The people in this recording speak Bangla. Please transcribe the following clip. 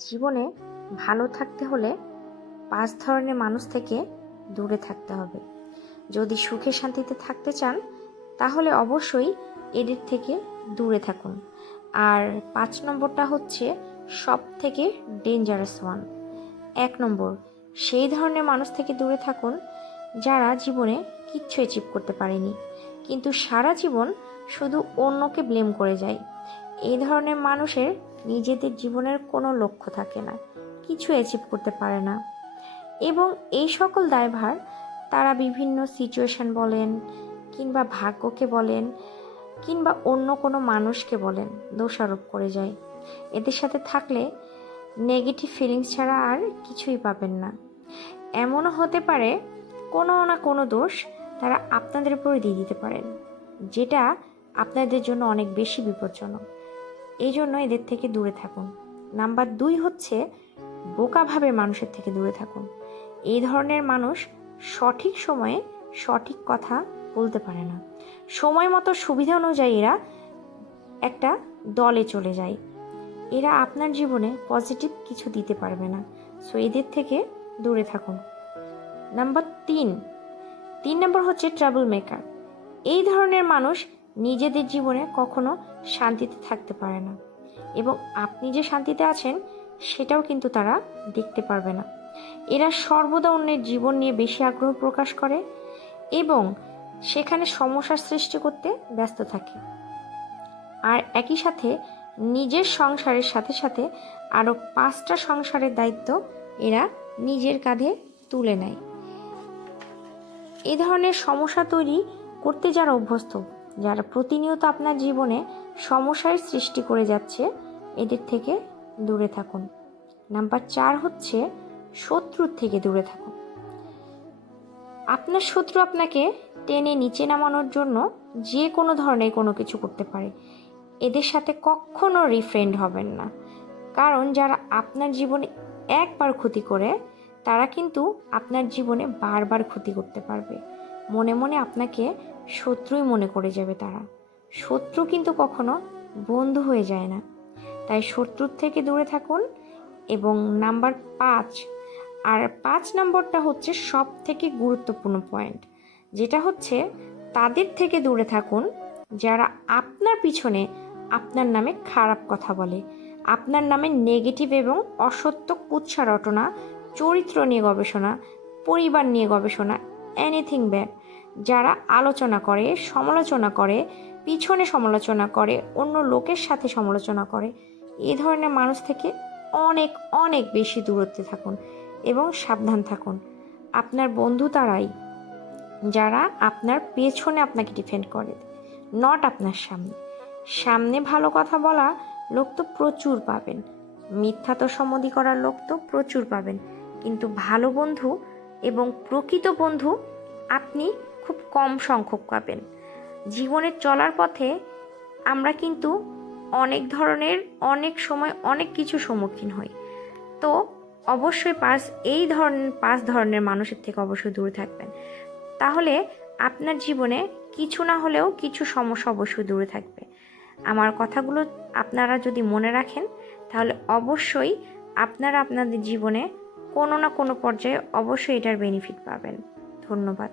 জীবনে ভালো থাকতে হলে 5 ধরনের মানুষ থেকে দূরে থাকতে হবে। যদি সুখে শান্তিতে থাকতে চান তাহলে অবশ্যই এদের থেকে দূরে থাকুন। আর 5 নম্বরটা হচ্ছে সব থেকে ডেঞ্জারাস ওয়ান। 1 নম্বর, সেই ধরনের মানুষ থেকে দূরে থাকুন যারা জীবনে কিচ্ছু অ্যাচিভ করতে পারেনি, কিন্তু সারা জীবন শুধু অন্যকে ব্লেম করে যায়। এই ধরনের মানুষের নিজেদের জীবনের কোনো লক্ষ্য থাকে না, কিছু অ্যাচিভ করতে পারে না, এবং এই সকল দায়ভার তারা বিভিন্ন সিচুয়েশন বলেন কিংবা ভাগ্যকে বলেন কিংবা অন্য কোনো মানুষকে বলেন দোষারোপ করে যায়। এদের সাথে থাকলে নেগেটিভ ফিলিংস ছাড়া আর কিছুই পাবেন না। এমনও হতে পারে কোনো না কোনো দোষ তারা আপনাদের উপরে দিয়ে দিতে পারেন, যেটা আপনাদের জন্য অনেক বেশি বিপজ্জনক। এই জন্য এদের থেকে দূরে থাকুন। নাম্বার 2 হচ্ছে বোকাভাবে মানুষের থেকে দূরে থাকুন। এই ধরনের মানুষ সঠিক সময়ে সঠিক কথা বলতে পারে না। সময় মতো সুবিধা অনুযায়ী এরা একটা দলে চলে যায়। এরা আপনার জীবনে পজিটিভ কিছু দিতে পারবে না। সো এদের থেকে দূরে থাকুন। নাম্বার 3 নম্বর হচ্ছে ট্রাবল মেকার। এই ধরনের মানুষ নিজেদের জীবনে কখনো শান্তিতে থাকতে পারে না, এবং আপনি যে শান্তিতে আছেন সেটাও কিন্তু তারা দেখতে পারবে না। এরা সর্বদা অন্যের জীবন নিয়ে বেশি আগ্রহ প্রকাশ করে এবং সেখানে সমস্যার সৃষ্টি করতে ব্যস্ত থাকে, আর একই সাথে নিজের সংসারের সাথে সাথে আরও 5টা সংসারের দায়িত্ব এরা নিজের কাঁধে তুলে নেয়। এই ধরনের সমস্যা তৈরি করতে যারা অভ্যস্ত, যারা প্রতিনিয়ত আপনার জীবনে সমস্যার সৃষ্টি করে যাচ্ছে, এদের থেকে দূরে থাকুন। নাম্বার 4 হচ্ছে শত্রুর থেকে দূরে থাকুন। আপনার শত্রু আপনাকে টেনে নিচে নামানোর জন্য যে কোনো ধরনের কোনো কিছু করতে পারে। এদের সাথে কখনো রিফ্রেন্ড হবেন না, কারণ যারা আপনার জীবনে একবার ক্ষতি করে তারা কিন্তু আপনার জীবনে বারবার ক্ষতি করতে পারবে। মনে মনে আপনাকে শত্রুই মনে করে যাবে তারা। শত্রু কিন্তু কখনো বন্ধু হয়ে যায় না, তাই শত্রুর থেকে দূরে থাকুন। এবং নাম্বার 5 নম্বরটা হচ্ছে সব থেকে গুরুত্বপূর্ণ পয়েন্ট, যেটা হচ্ছে তাদের থেকে দূরে থাকুন যারা আপনার পিছনে আপনার নামে খারাপ কথা বলে, আপনার নামে নেগেটিভ এবং অসত্য কুৎসা রটনা, চরিত্র নিয়ে গবেষণা, পরিবার নিয়ে গবেষণা, এনিথিং ব্যাড, যারা আলোচনা করে, সমালোচনা করে, পিছনে সমালোচনা করে, অন্য লোকের সাথে সমালোচনা করে। এই ধরনের মানুষ থেকে অনেক অনেক বেশি দূরত্বে থাকুন এবং সাবধান থাকুন। আপনার বন্ধু তারাই যারা আপনার পেছনে আপনাকে ডিফেন্ড করে, নট আপনার সামনে ভালো কথা বলা লোক তো প্রচুর পাবেন, মিথ্যা তো সম্মতি করার লোক তো প্রচুর পাবেন, কিন্তু ভালো বন্ধু এবং প্রকৃত বন্ধু আপনি খুব কম সংখ্যক পাবেন। জীবনে চলার পথে আমরা কিন্তু অনেক সময় অনেক কিছু সম্মুখীন হই। তো অবশ্যই 5 ধরনের মানুষের থেকে অবশ্যই দূরে থাকবেন, তাহলে আপনার জীবনে কিছু না হলেও কিছু সমস্যা অবশ্যই দূরে থাকবে। আমার কথাগুলো আপনারা যদি মনে রাখেন তাহলে অবশ্যই আপনারা আপনাদের জীবনে কোনো না কোনো পর্যায়ে অবশ্যই এটার বেনিফিট পাবেন। ধন্যবাদ।